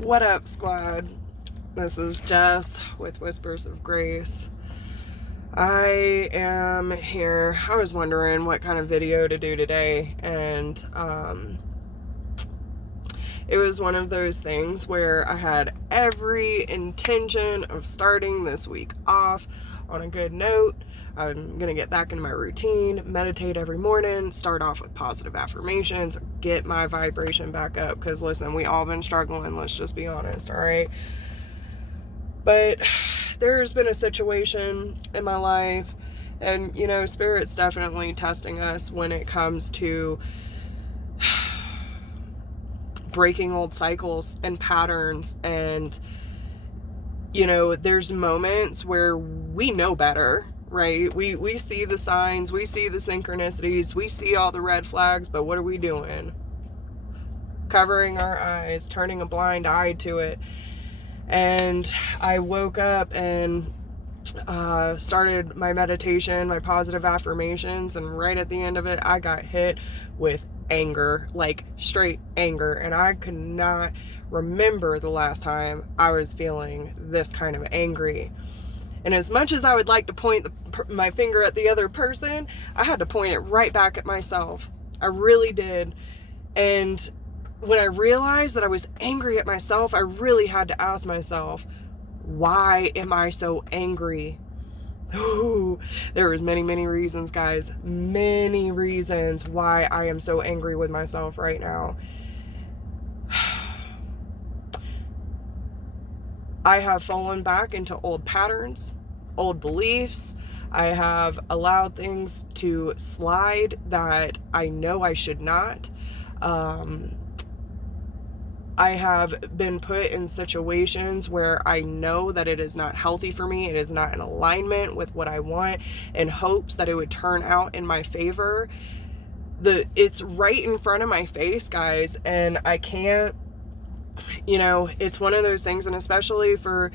What up, squad? This is Jess with Whispers of Grace. I am here. I was wondering what kind of video to do today, and it was one of those things where I had every intention of starting this week off on a good note. I'm going to get back into my routine, meditate every morning, start off with positive affirmations, get my vibration back up. Because listen, we all been struggling, let's just be honest, all right? But there's been a situation in my life, and Spirit's definitely testing us when it comes to breaking old cycles and patterns. And there's moments where we know better, right? We see the signs, we see the synchronicities, we see all the red flags, but what are we doing? Covering our eyes, turning a blind eye to it. And I woke up and started my meditation, my positive affirmations, and right at the end of it, I got hit with anger, like straight anger, and I could not remember the last time I was feeling this kind of angry. And as much as I would like to point my finger at the other person, I had to point it right back at myself. I really did. And when I realized that I was angry at myself, I really had to ask myself, why am I so angry? Ooh, there was many reasons, guys. Many reasons why I am so angry with myself right now. I have fallen back into old patterns, old beliefs. I have allowed things to slide that I know I should not. I have been put in situations where I know that it is not healthy for me. It is not in alignment with what I want, in hopes that it would turn out in my favor. It's right in front of my face, guys, and I can't, it's one of those things, and especially for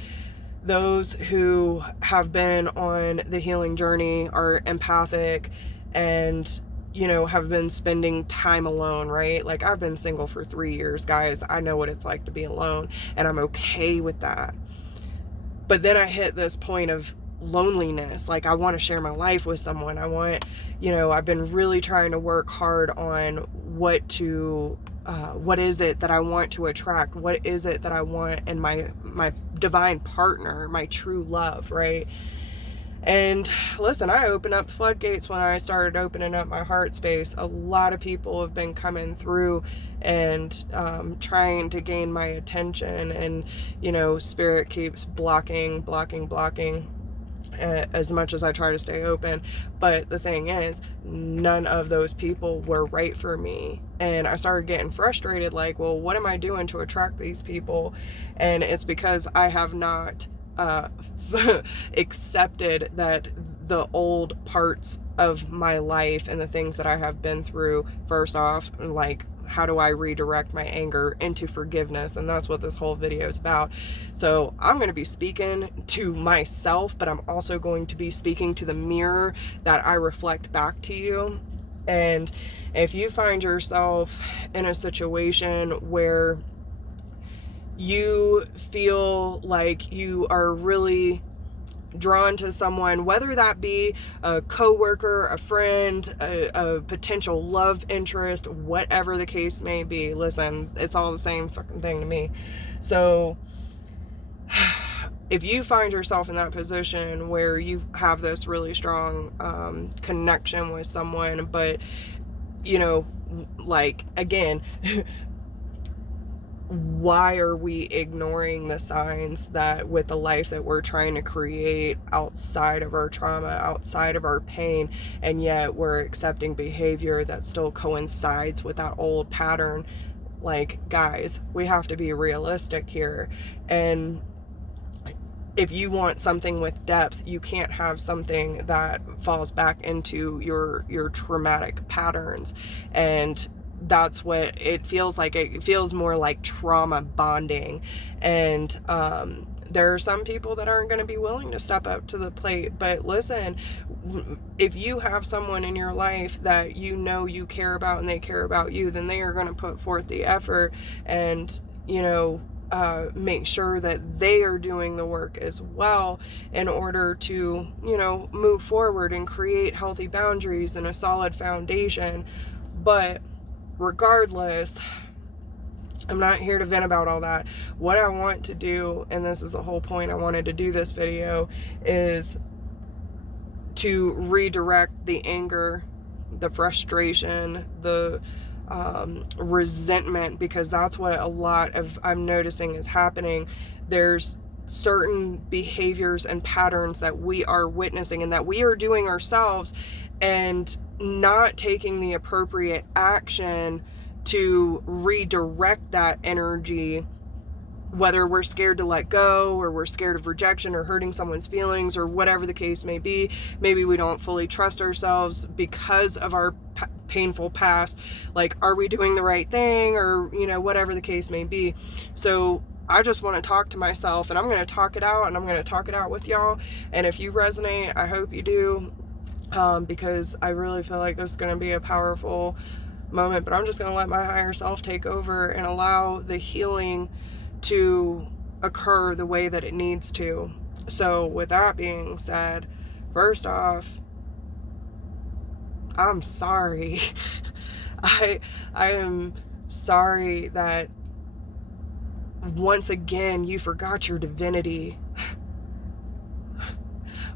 those who have been on the healing journey, are empathic, and have been spending time alone, right? Like, I've been single for 3 years, guys. I know what it's like to be alone, and I'm okay with that. But then I hit this point of loneliness. Like, I want to share my life with someone. I've been really trying to work hard on what is it that I want to attract? What is it that I want in my divine partner, my true love, right? And listen, I opened up floodgates when I started opening up my heart space. A lot of people have been coming through and trying to gain my attention, and Spirit keeps blocking as much as I try to stay open. But the thing is, none of those people were right for me, and I started getting frustrated, like, well, what am I doing to attract these people? And it's because I have not accepted that the old parts of my life and the things that I have been through, first off, like, how do I redirect my anger into forgiveness? And that's what this whole video is about. So I'm going to be speaking to myself, but I'm also going to be speaking to the mirror that I reflect back to you. And if you find yourself in a situation where you feel like you are really drawn to someone, whether that be a coworker, a friend, a potential love interest, whatever the case may be, listen, it's all the same fucking thing to me. So if you find yourself in that position where you have this really strong connection with someone, but like, again, why are we ignoring the signs that with the life that we're trying to create outside of our trauma, outside of our pain, and yet we're accepting behavior that still coincides with that old pattern? Like, guys, we have to be realistic here. And if you want something with depth, you can't have something that falls back into your traumatic patterns. And that's what it feels like. It feels more like trauma bonding. And there are some people that aren't going to be willing to step up to the plate. But listen, if you have someone in your life that you care about and they care about you, then they are going to put forth the effort. And make sure that they are doing the work as well in order to, move forward and create healthy boundaries and a solid foundation. But regardless, I'm not here to vent about all that. What I want to do, and this is the whole point I wanted to do this video, is to redirect the anger, the frustration, the resentment, because that's what a lot of I'm noticing is happening. There's certain behaviors and patterns that we are witnessing and that we are doing ourselves, and not taking the appropriate action to redirect that energy, whether we're scared to let go, or we're scared of rejection or hurting someone's feelings, or whatever the case may be. Maybe we don't fully trust ourselves because of our painful past. Like, are we doing the right thing, or whatever the case may be. So I just want to talk to myself, and I'm going to talk it out, and I'm going to talk it out with y'all. And if you resonate, I hope you do, because I really feel like this is going to be a powerful moment. But I'm just going to let my higher self take over and allow the healing to occur the way that it needs to. So with that being said, first off, I'm sorry. I am sorry that once again you forgot your divinity.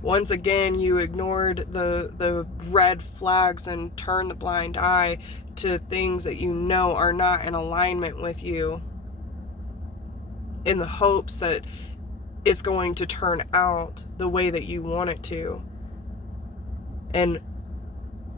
Once again you ignored the red flags and turned the blind eye to things that are not in alignment with you, in the hopes that it's going to turn out the way that you want it to. And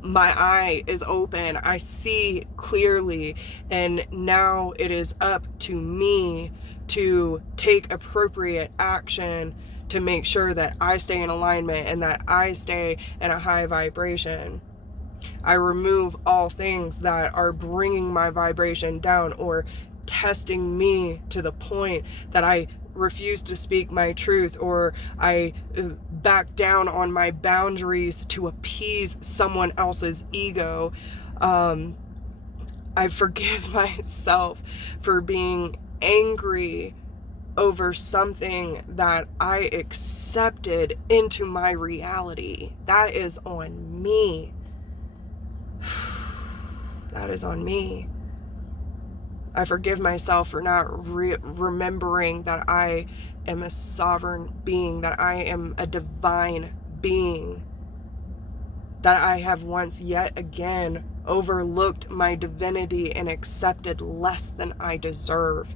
my eye is open, I see clearly, and now it is up to me to take appropriate action to make sure that I stay in alignment and that I stay in a high vibration. I remove all things that are bringing my vibration down or testing me to the point that I refuse to speak my truth, or I back down on my boundaries to appease someone else's ego. I forgive myself for being angry over something that I accepted into my reality. That is on me. That is on me. I forgive myself for not remembering that I am a sovereign being, that I am a divine being, that I have once yet again overlooked my divinity and accepted less than I deserve.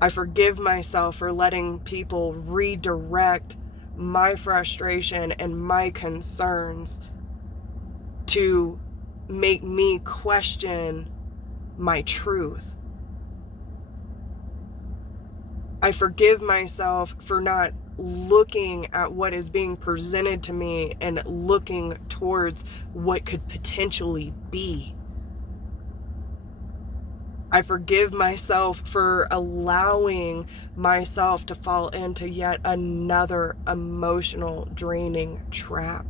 I forgive myself for letting people redirect my frustration and my concerns to make me question my truth. I forgive myself for not looking at what is being presented to me and looking towards what could potentially be. I forgive myself for allowing myself to fall into yet another emotional draining trap.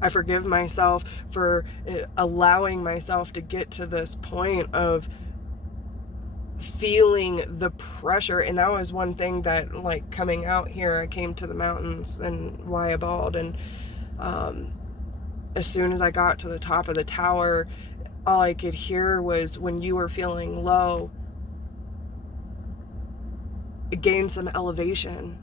I forgive myself for allowing myself to get to this point of feeling the pressure. And that was one thing that, like, coming out here, I came to the mountains in Wyabald, and as soon as I got to the top of the tower, all I could hear was, when you were feeling low, gain some elevation.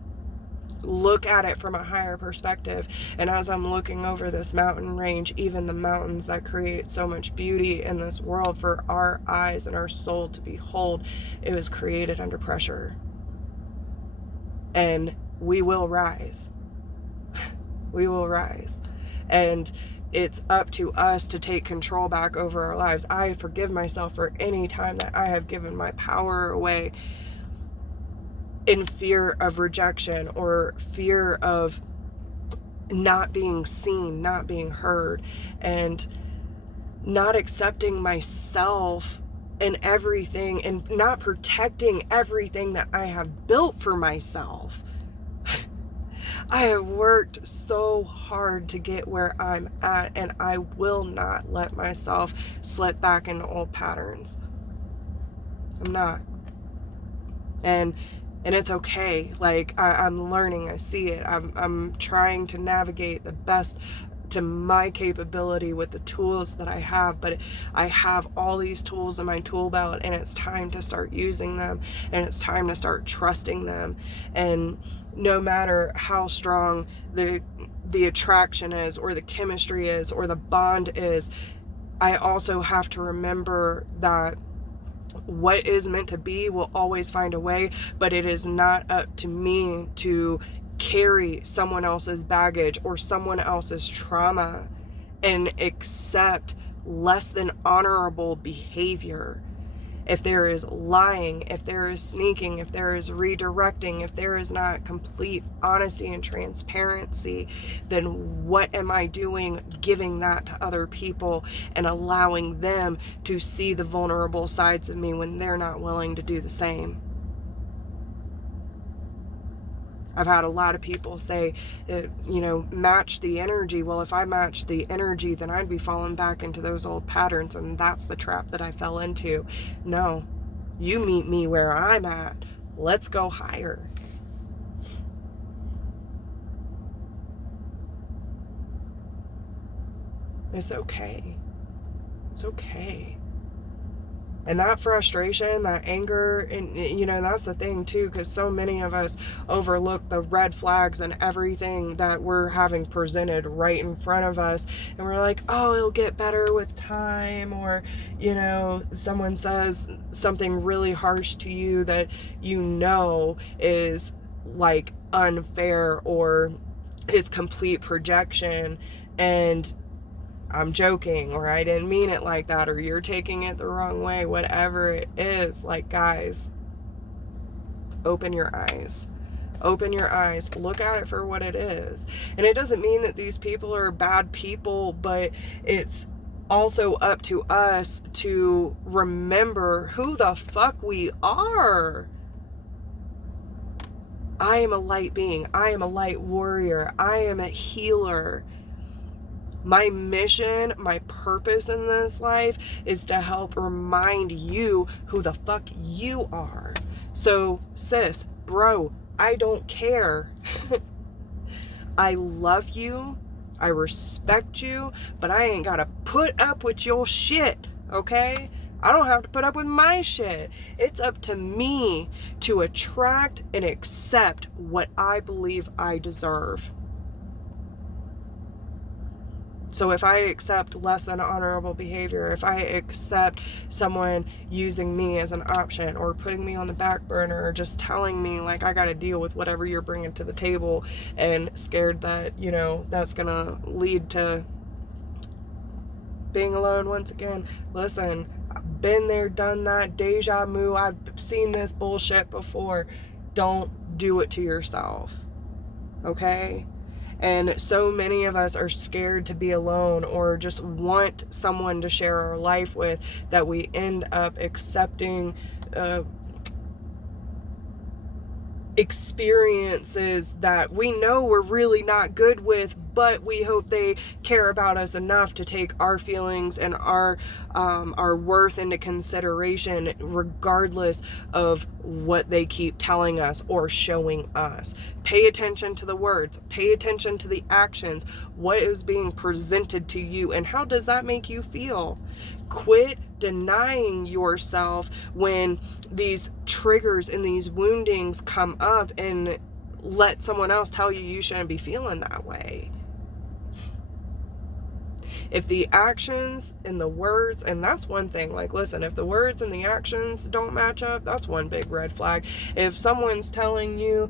Look at it from a higher perspective. And as I'm looking over this mountain range, even the mountains that create so much beauty in this world for our eyes and our soul to behold, it was created under pressure. And we will rise. We will rise. And it's up to us to take control back over our lives. I forgive myself for any time that I have given my power away in fear of rejection, or fear of not being seen, not being heard, and not accepting myself and everything, and not protecting everything that I have built for myself. I have worked so hard to get where I'm at, and I will not let myself slip back into old patterns. I'm not. And it's okay. Like, I'm learning. I see it. I'm trying to navigate the best to my capability with the tools that I have, but I have all these tools in my tool belt, and it's time to start using them, and it's time to start trusting them. And no matter how strong the attraction is, or the chemistry is, or the bond is, I also have to remember that what is meant to be will always find a way, but it is not up to me to carry someone else's baggage or someone else's trauma and accept less than honorable behavior. If there is lying, if there is sneaking, if there is redirecting, if there is not complete honesty and transparency, then what am I doing giving that to other people and allowing them to see the vulnerable sides of me when they're not willing to do the same? I've had a lot of people say, match the energy. Well, if I match the energy, then I'd be falling back into those old patterns, and that's the trap that I fell into. No, you meet me where I'm at. Let's go higher. It's okay. It's okay. And that frustration, that anger, and that's the thing too, because so many of us overlook the red flags and everything that we're having presented right in front of us. And we're like, oh, it'll get better with time. Or, someone says something really harsh to you that is like unfair or is complete projection. And I'm joking, or I didn't mean it like that, or you're taking it the wrong way, whatever it is. Like, guys, open your eyes. Open your eyes. Look at it for what it is. And it doesn't mean that these people are bad people, but it's also up to us to remember who the fuck we are. I am a light being. I am a light warrior. I am a healer. My mission, my purpose in this life is to help remind you who the fuck you are. So, sis, bro, I don't care. I love you. I respect you, but I ain't gotta put up with your shit, okay? I don't have to put up with my shit. It's up to me to attract and accept what I believe I deserve. So if I accept less than honorable behavior, if I accept someone using me as an option or putting me on the back burner or just telling me like I got to deal with whatever you're bringing to the table, and scared that, that's going to lead to being alone once again. Listen, I've been there, done that, deja vu. I've seen this bullshit before. Don't do it to yourself. Okay? And so many of us are scared to be alone or just want someone to share our life with, that we end up accepting experiences that we know we're really not good with, but we hope they care about us enough to take our feelings and our worth into consideration, regardless of what they keep telling us or showing us. Pay attention to the words, pay attention to the actions, what is being presented to you, and how does that make you feel? Quit denying yourself when these triggers and these woundings come up, and let someone else tell you you shouldn't be feeling that way. If the actions and the words, and that's one thing, like, listen, if the words and the actions don't match up, that's one big red flag. If someone's telling you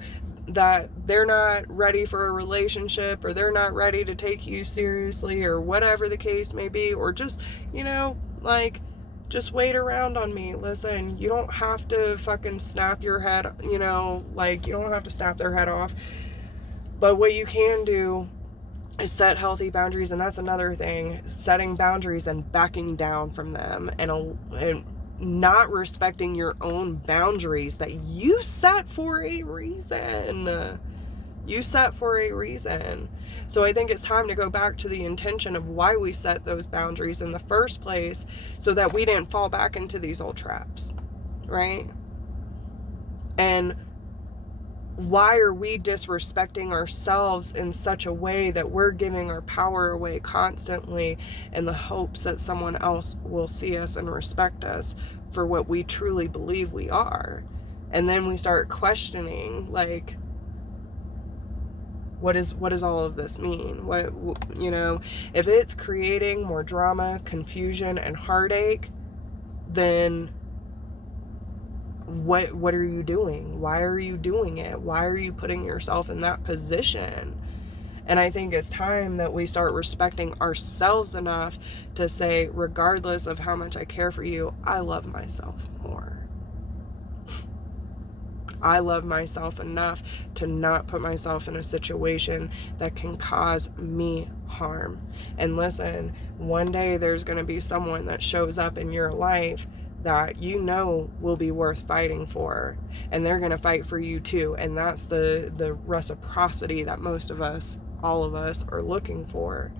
that they're not ready for a relationship, or they're not ready to take you seriously, or whatever the case may be, or just, just wait around on me. Listen, you don't have to fucking snap your head, you don't have to snap their head off. But what you can do is set healthy boundaries, and that's another thing. Setting boundaries and backing down from them, and not respecting your own boundaries that you set for a reason. You set for a reason. So I think it's time to go back to the intention of why we set those boundaries in the first place, so that we didn't fall back into these old traps, right? And why are we disrespecting ourselves in such a way that we're giving our power away constantly in the hopes that someone else will see us and respect us for what we truly believe we are? And then we start questioning, like, what does all of this mean? What, you know, if it's creating more drama, confusion, and heartache, then what are you doing? Why are you doing it? Why are you putting yourself in that position? And I think it's time that we start respecting ourselves enough to say, regardless of how much I care for you, I love myself more. I love myself enough to not put myself in a situation that can cause me harm. And listen, one day there's going to be someone that shows up in your life that you know will be worth fighting for, and they're going to fight for you too. And that's the reciprocity that most of us, all of us, are looking for.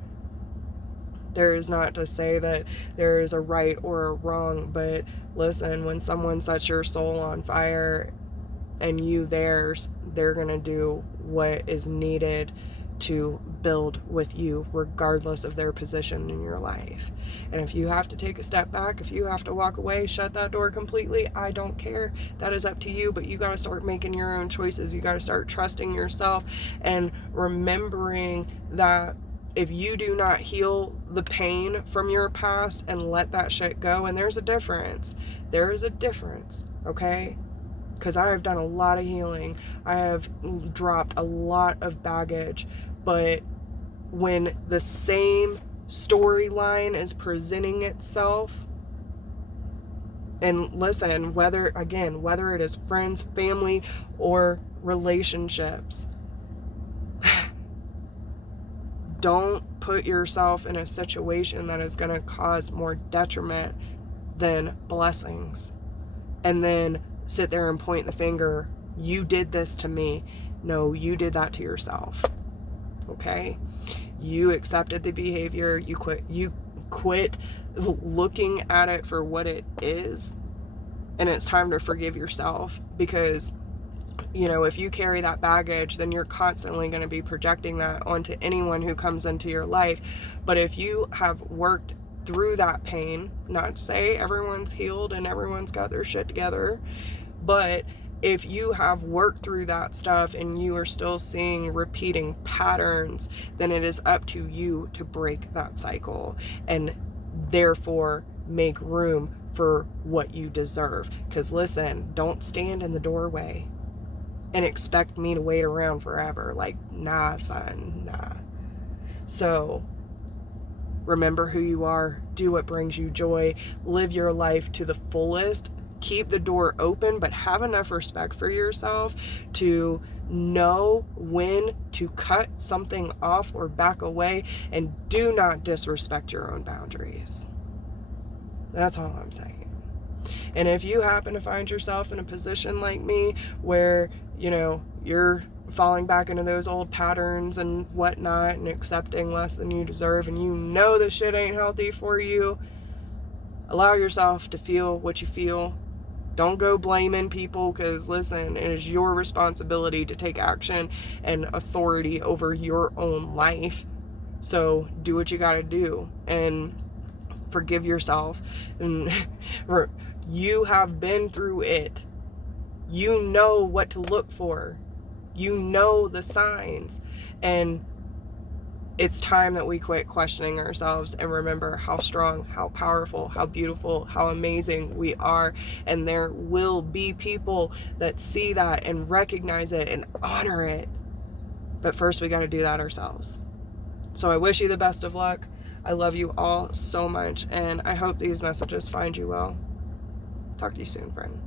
There is not to say that there is a right or a wrong, but listen, when someone sets your soul on fire and you theirs, they're going to do what is needed to build with you, regardless of their position in your life. And if you have to take a step back, if you have to walk away, shut that door completely, I don't care. That is up to you, but you got to start making your own choices. You got to start trusting yourself and remembering that if you do not heal the pain from your past and let that shit go, and there's a difference, okay? Because I have done a lot of healing. I have dropped a lot of baggage. But when the same storyline is presenting itself, and listen, whether it is friends, family, or relationships, don't put yourself in a situation that is going to cause more detriment than blessings. And then sit there and point the finger, you did this to me. No, you did that to yourself. Okay? You accepted the behavior, you quit looking at it for what it is, and it's time to forgive yourself. Because, you know, if you carry that baggage, then you're constantly going to be projecting that onto anyone who comes into your life. But if you have worked through that pain, not to say everyone's healed and everyone's got their shit together, but if you have worked through that stuff and you are still seeing repeating patterns, then it is up to you to break that cycle and therefore make room for what you deserve. Because listen, don't stand in the doorway and expect me to wait around forever. Like, nah, son, nah. So remember who you are, do what brings you joy, live your life to the fullest, keep the door open, but have enough respect for yourself to know when to cut something off or back away, and do not disrespect your own boundaries. That's all I'm saying. And if you happen to find yourself in a position like me where, you know, you're falling back into those old patterns and whatnot and accepting less than you deserve, and you know this shit ain't healthy for you, allow yourself to feel what you feel. Don't go blaming people, because listen, it is your responsibility to take action and authority over your own life. So do what you got to do and forgive yourself. And you have been through it. You know what to look for. You know the signs. And it's time that we quit questioning ourselves and remember how strong, how powerful, how beautiful, how amazing we are. And there will be people that see that and recognize it and honor it. But first, we got to do that ourselves. So I wish you the best of luck. I love you all so much, and I hope these messages find you well. Talk to you soon, friend.